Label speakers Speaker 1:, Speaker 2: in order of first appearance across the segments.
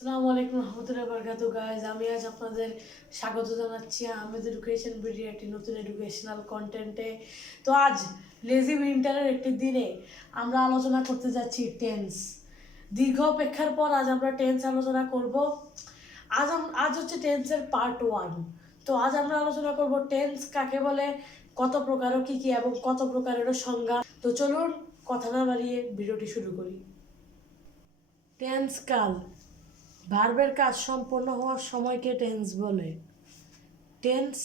Speaker 1: আসসালামু আলাইকুম রহমতুল্লাহ বরকাতু গাইজ আমি আজ আপনাদের স্বাগত জানাচ্ছি আহমেদ এডুকেশন ভিডিও একটি নতুন এডুকেশনাল কন্টেন্টে তো আজ লেজি উইন্টারের একটি দিনে আমরা আলোচনা করতে যাচ্ছি টেন্স দীর্ঘ অপেক্ষার পর আজ আমরা টেন্স আলোচনা করব। আজ আজ হচ্ছে টেন্সের পার্ট ওয়ান তো আজ আমরা আলোচনা করব টেন্স কাকে বলে, কত প্রকার কী কী এবং কত প্রকারেরও সংজ্ঞা। তো চলুন কথা না বাড়িয়ে ভিডিওটি শুরু করি। টেন্স কাল। ভার্বের কাজ সম্পন্ন হওয়ার সময়কে টেন্স বলে। টেন্স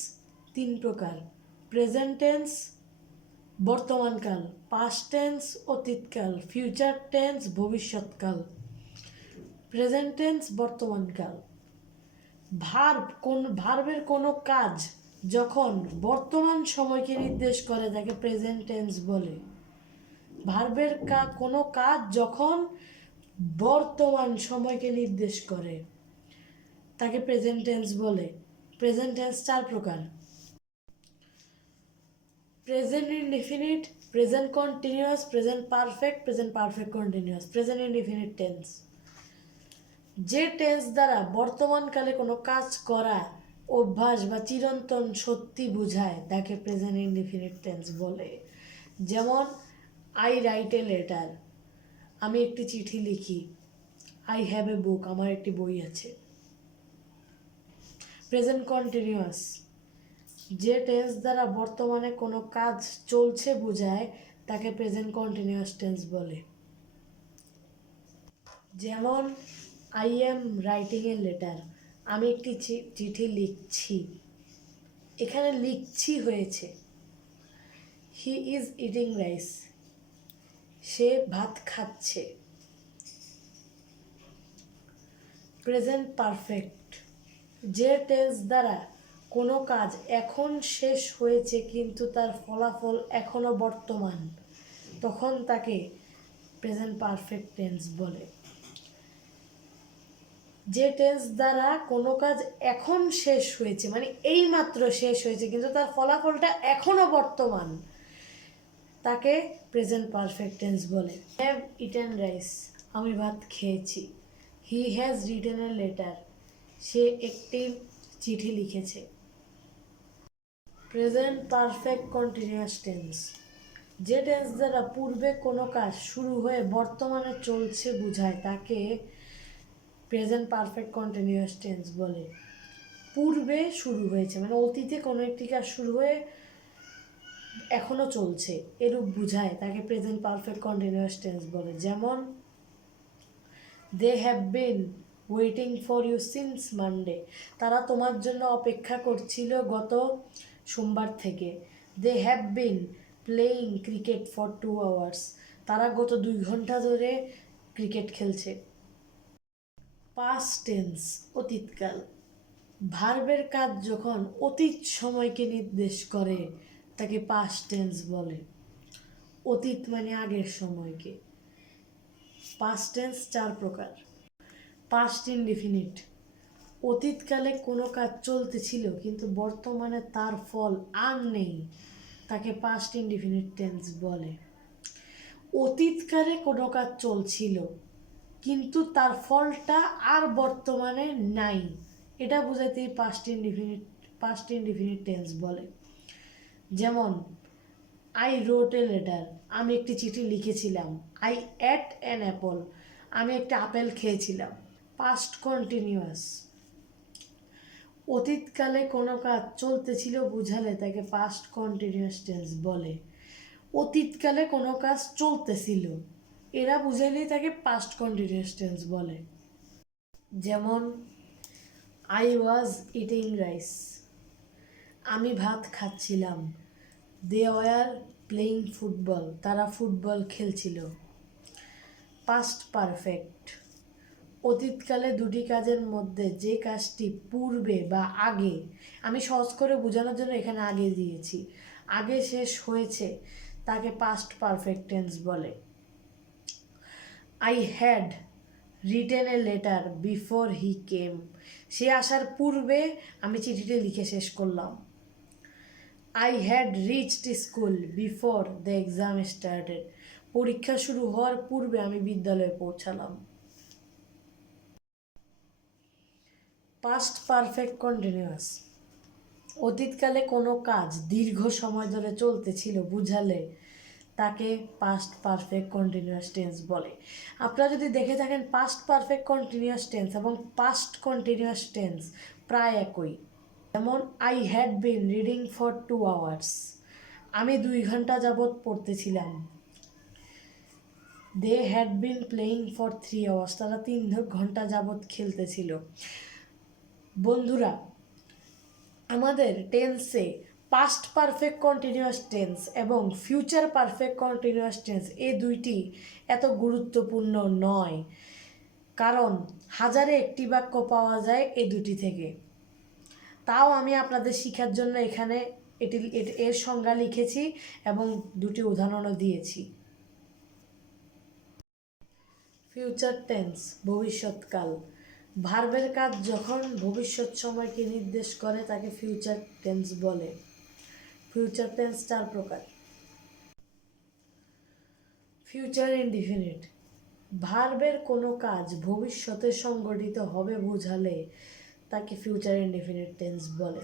Speaker 1: তিন প্রকার। প্রেজেন্ট টেন্স বর্তমানকাল পাস্ট টেন্স অতীতকাল ফিউচার টেন্স, ভবিষ্যৎকাল। প্রেজেন্ট টেন্স বর্তমানকাল ভার্ব কোন, ভার্বের কোনো কাজ যখন বর্তমান সময়কে নির্দেশ করে, তাকে প্রেজেন্ট টেন্স বলে। ভার্বের কা, কোনো কাজ যখন বর্তমান সময়কে নির্দেশ করে। তাকে প্রেজেন্ট টেন্স বলে। প্রেজেন্ট টেন্স চার প্রকার। Present indefinite present continuous present perfect present perfect continuous present indefinite tense যে টেন্স দ্বারা বর্তমানকালে কোনো কাজ করা, অভ্যাস বা চিরন্তন সত্যি বোঝায়, তাকে প্রেজেন্ট ইনডিফিনিট টেন্স বলে। যেমন আই রাইট এ লেটার আমি একটি চিঠি লিখি। আই হ্যাভ এ বুক আমার একটি বই আছে। প্রেজেন্ট কন্টিনিউয়াস যে টেন্স দ্বারা বর্তমানে কোনো কাজ চলছে বোঝায়, তাকে প্রেজেন্ট কন্টিনিউয়াস টেন্স বলে। যেমন I am writing a letter আমি একটি চিঠি লিখছি। এখানে লিখছি হয়েছে হি ইজ ইটিং রাইস সে ভাত খাচ্ছে। প্রেজেন্ট পারফেক্ট যে টেন্স দ্বারা কোনো কাজ এখন শেষ হয়েছে কিন্তু তার ফলাফল এখনও বর্তমান, তখন তাকে প্রেজেন্ট পারফেক্ট টেন্স বলে। যে টেন্স দ্বারা কোনো কাজ এখন শেষ হয়েছে মানে এই মাত্র শেষ হয়েছে কিন্তু তার ফলাফলটা এখনও বর্তমান, তাকে প্রেজেন্ট পারফেক্ট টেন্স বলে। হ্যাভ ইটেন রাইস আমি ভাত খেয়েছি। He has written a letter সে একটি চিঠি লিখেছে। প্রেজেন্ট পারফেক্ট কন্টিনিউয়াস টেন্স যে টেন্স দ্বারা পূর্বে কোনো কাজ শুরু হয়ে বর্তমানে চলছে বোঝায়, তাকে প্রেজেন্ট পারফেক্ট কন্টিনিউয়াস টেন্স বলে। পূর্বে শুরু হয়েছে মানে অতীতে কোনো একটি কাজ শুরু হয়ে এখনও চলছে, এরূপ বুঝায় তাকে প্রেজেন্ট পারফেক্ট কন্টিনিউয়াস টেন্স বলে। যেমন they have been waiting for you since Monday তারা তোমার জন্য অপেক্ষা করছিল গত সোমবার থেকে। They have been playing cricket for two hours তারা গত দুই ঘণ্টা ধরে ক্রিকেট খেলছে। পাস্ট টেন্স অতীতকাল। ভার্বের কাজ যখন অতীত সময়কে নির্দেশ করে তাকে পাস্ট টেন্স বলে। অতীত মানে আগের সময়কে। পাস্ট টেন্স চার প্রকার। পাস্ট ইনডিফিনিট অতীতকালে কোনো কাজ চলতেছিল, কিন্তু বর্তমানে তার ফল আর নেই, তাকে পাস্ট ইনডিফিনিট টেন্স বলে। অতীতকালে কোনো কাজ চলছিল, কিন্তু তার ফলটা আর বর্তমানে নাই। এটা বোঝাতেই past indefinite past indefinite tense বলে। যেমন আই রোট এ লেটার আমি একটি চিঠি লিখেছিলাম। আই অ্যাট অ্যান অ্যাপল আমি একটা আপেল খেয়েছিলাম। পাস্ট কন্টিনিউয়াস অতীতকালে কোনো কাজ চলতেছিল বুঝালে তাকে পাস্ট কন্টিনিউয়াস টেন্স বলে। অতীতকালে কোনো কাজ চলতেছিল, এরা বুঝাইলেই তাকে পাস্ট কন্টিনিউয়াস টেন্স বলে। যেমন আই ওয়াজ ইটিং রাইস আমি ভাত খাচ্ছিলাম। They were playing football. তারা ফুটবল খেলছিল। পাস্ট পারফেক্ট অতীতকালে দুটি কাজের মধ্যে যে কাজটি পূর্বে বা আগে, আমি সহজ করে বোঝানোর জন্য এখানে আগে দিয়েছি। আগে শেষ হয়েছে, তাকে পাস্ট পারফেক্ট টেন্স বলে। I had written a letter before he came সে আসার পূর্বে আমি চিঠিটি লিখে শেষ করলাম। I had reached school before the exam started পরীক্ষা শুরু হওয়ার পূর্বে আমি বিদ্যালয়ে পৌঁছালাম। পাস্ট পারফেক্ট কন্টিনিউয়াস অতীতকালে কোনো কাজ দীর্ঘ সময় ধরে চলতেছিল বুঝালে তাকে পাস্ট পারফেক্ট কন্টিনিউয়াস টেন্স বলে। আপনারা যদি দেখে থাকেন পাস্ট পারফেক্ট কন্টিনিউয়াস টেন্স এবং পাস্ট কন্টিনিউয়াস টেন্স প্রায় একই। যেমন I had been reading for two hours আমি দুই ঘণ্টা যাবৎ পড়তেছিলাম। They had been playing for three hours তারা তিন ঘণ্টা যাবৎ খেলতেছিল। বন্ধুরা, আমাদের টেন্সে পাস্ট পারফেক্ট কন্টিনিউয়াস টেন্স এবং ফিউচার পারফেক্ট কন্টিনিউয়াস টেন্স এই দুইটি এত গুরুত্বপূর্ণ নয়। কারণ, হাজারে একটি বাক্য পাওয়া যায় এ দুটি থেকে। তাও আমি আপনাদের শিখার জন্য এখানে এটি এর সংজ্ঞা লিখেছি এবং দুটি উদাহরণও দিয়েছি। ফিউচার টেন্স ভবিষ্যৎকাল। ভার্বের কাজ যখন ভবিষ্যৎ সময়কে নির্দেশ করে, তাকে ফিউচার টেন্স বলে। ফিউচার টেন্স চার প্রকার। ফিউচার ইনডিফিনিট ভার্বের কোনো কাজ ভবিষ্যতে সংগঠিত হবে বোঝালে তাকে ফিউচার ইনডিফিনিট টেন্স বলে।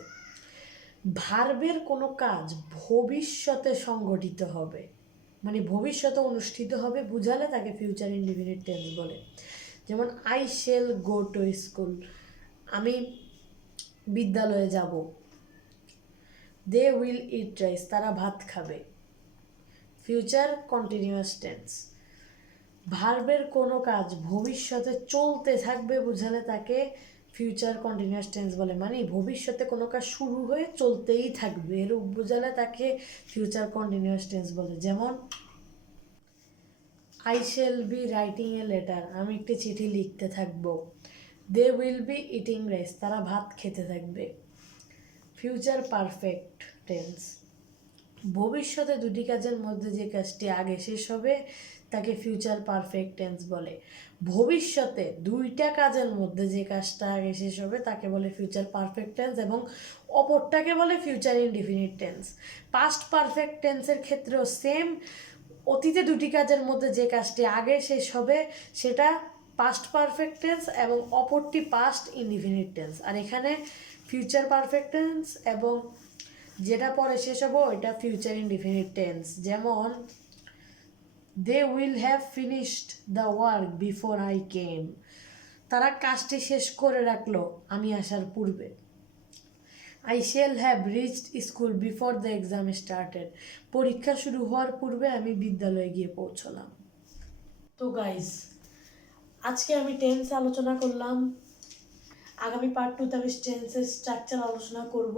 Speaker 1: ভার্বের কোনো কাজ ভবিষ্যতে সংগঠিত হবে। মানে ভবিষ্যতে অনুষ্ঠিত হবে বুঝালে তাকে ফিউচার ইনডিফিনিট টেন্স বলে। যেমন I shall go to school আমি বিদ্যালয়ে যাব। দে উইল ইট রাইস তারা ভাত খাবে। ফিউচার কন্টিনিউয়াস টেন্স ভার্বের কোনো কাজ ভবিষ্যতে চলতে থাকবে বুঝালে তাকে ফিউচার কন্টিনিউয়াস টেন্স বলে। মানে ভবিষ্যতে কোনো কাজ শুরু হয়ে চলতেই থাকবে। এর বোঝালে তাকে ফিউচার কন্টিনিউয়াস টেন্স বলে। যেমন I shall be writing a letter আমি একটি চিঠি লিখতে থাকব। They will be eating rice তারা ভাত খেতে থাকবে। ফিউচার পারফেক্ট টেন্স ভবিষ্যতে দুটি কাজের মধ্যে যে কাজটি আগে শেষ হবে, তাকে ফিউচার পারফেক্ট টেন্স বলে। ভবিষ্যতে দুইটা কাজের মধ্যে যে কাজটা আগে শেষ হবে, তাকে বলে ফিউচার পারফেক্ট টেন্স এবং অপরটাকে বলে future indefinite tense past perfect টেন্সের ক্ষেত্রেও সেম অতীতে দুটি কাজের মধ্যে যে কাজটি আগে শেষ হবে, সেটা পাস্ট পারফেক্ট টেন্স এবং অপরটি পাস্ট ইনডিফিনিট টেন্স আর এখানে ফিউচার পারফেক্ট টেন্স এবং যেটা পরে শেষ হবে ওইটা ফিউচার ইনডিফিনিট টেন্স যেমন they will have finished the work before I came তারা কাজটি শেষ করে রাখল, আমি আসার পূর্বে। I shall have reached school before the exam started পরীক্ষা শুরু হওয়ার পূর্বে আমি বিদ্যালয়ে গিয়ে পৌঁছলাম। তো গাইস আজকে আমি টেন্স আলোচনা করলাম। আগামী পার্ট টুতে আমি টেন্সের স্ট্রাকচার আলোচনা করব।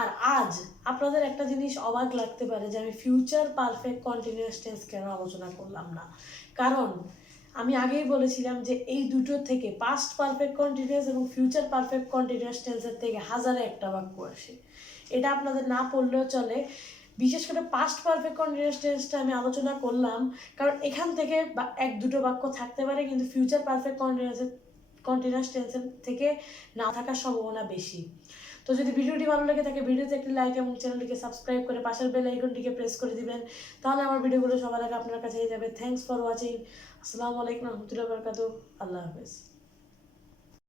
Speaker 1: আর আজ আপনাদের একটা জিনিস অবাক লাগতে পারে যে আমি ফিউচার পারফেক্ট কন্টিনিউয়াস টেন্স কেন আলোচনা করলাম না? কারণ আমি আগেই বলেছিলাম যে এই দুটো থেকে পাস্ট পারফেক্ট কন্টিনিউয়াস এবং ফিউচার পারফেক্ট কন্টিনিউয়াস টেন্সের থেকে হাজারে একটা বাক্য আসে। এটা আপনাদের না পড়লেও চলে। বিশেষ করে পাস্ট পারফেক্ট কন্টিনিউয়াস টেন্সটা আমি আলোচনা করলাম, কারণ এখান থেকে এক দুটো বাক্য থাকতে পারে, কিন্তু ফিউচার পারফেক্ট কন্টিনিউয়াসের কন্টিনিউয়াস টেন্সের থেকে না থাকার সম্ভাবনা বেশি। তো যদি ভিডিওটি ভালো লাগে থাকে, ভিডিওতে একটি লাইক এবং চ্যানেলটিকে সাবস্ক্রাইব করে পাশের বেল আইকনটিকে প্রেস করে দিবেন। তাহলে আমার ভিডিওগুলো সবার আগে আপনার কাছে যাবে। থ্যাংকস ফর ওয়াচিং আসসালামু আলাইকুম রহমতুল্লাহ বরকাত আল্লাহ হাফেজ।